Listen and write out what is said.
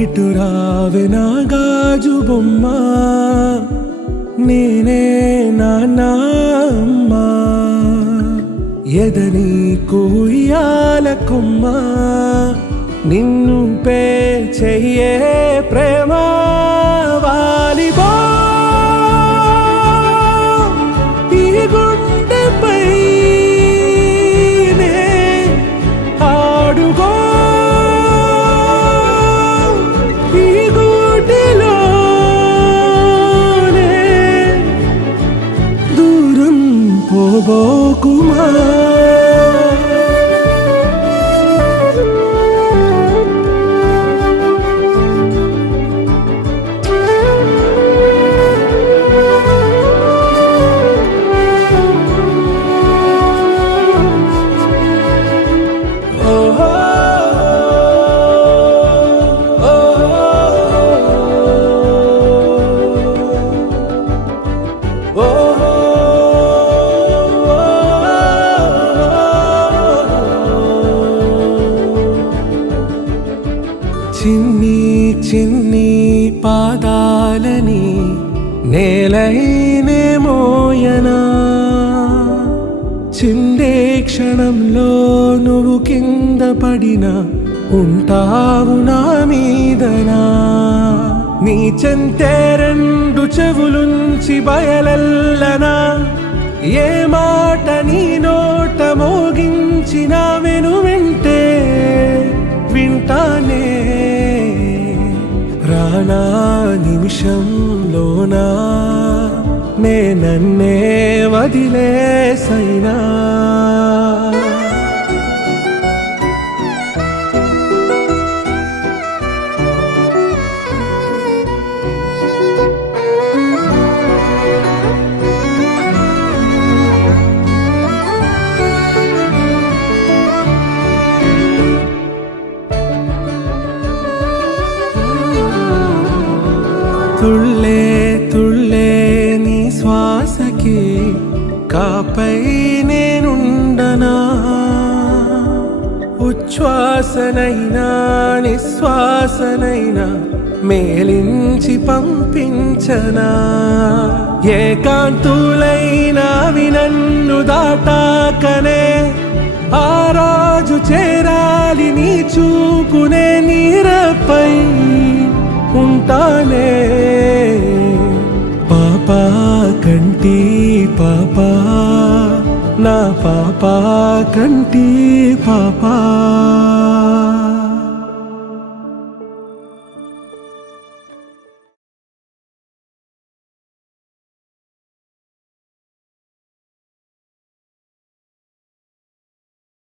ఇటు రావే నా గాజు బొమ్మ, నేనే నాన్న అమ్మ, ఎదని కూయాల కొమ్మ, నిన్ను పే చెయ్యే ప్రేమ వాలిబో ఈ గుండెపై ఆడుగో పోబోకుమా చిన్ని చిన్ని పాదాలని నేలైనే మోయనా, చిందే క్షణంలో నువ్వు కింద పడినా ఉంటావు నా మీదనా, నీ చెంతే రెండు చెవులుంచి బయలెల్లనా, ఏ మాట నీ నోట మోగించిన వెను వింటే వింటానే, రానా నిమిషంలోనా నే నన్నే వదిలేసైనా. తుళ్ళే తుళ్ళే నీ శ్వాసకి కాపై నేనుండనా, ఉచ్ఛ్వాసనైనా నిశ్వాసనైనా మేలించి పంపించనా, ఏకాంతులైనవి నన్ను దాటాకనే ఆ రాజు చేరాలి నీ చూపునే నీరపై ఉంటానే, పాపా కంటి పాపా నా పాపా కంటి పాపా.